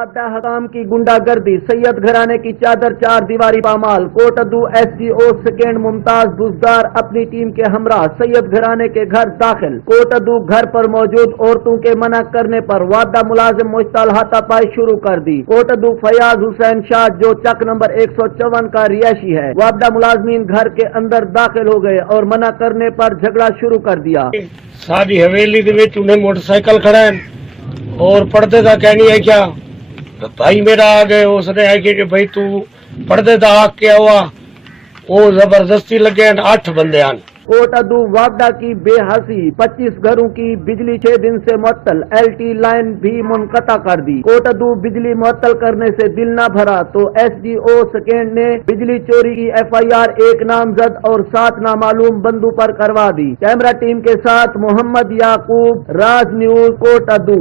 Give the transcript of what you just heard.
वादा हकाम की गुंडागर्दी, सैयद घराने की चादर चार दीवारी पामाल। कोटद्दू SGO सेकेंड मुमताज बुजदार अपनी टीम के हमरा सैयद घराने के घर दाखिल। कोटद्दू घर पर मौजूद औरतों के मना करने पर वादा मुलाजिम मुश्ताल हाथापाई शुरू कर दी। कोटद्दू फयाज हुसैन शाह जो चक नंबर 154 का रिहायशी है, वादा मुलाजमीन घर के अंदर दाखिल हो गए और मना करने पर झगड़ा शुरू कर दिया। सारी हवेली दे विच उन्हें मोटरसाइकिल खड़ा है और पर्दे का कहनी है क्या भाई मेरा आ गए, उसने आके कि भाई तू पर्दे का आग के हुआ, वो जबरदस्ती लगे 8 बंदे आन। कोटद्दू वादा की बेहसी, 25 घरों की बिजली 6 दिन से मुअत्तल, LT लाइन भी मुनक़ता कर दी। कोटद्दू बिजली मुअत्तल करने से दिल न भरा तो SGO सेकेंड ने बिजली चोरी की FIR 1 नामजद और 7 नामालूम बंदों पर करवा दी। कैमरा टीम के साथ मोहम्मद याकूब, राज न्यूज, कोटद्दू।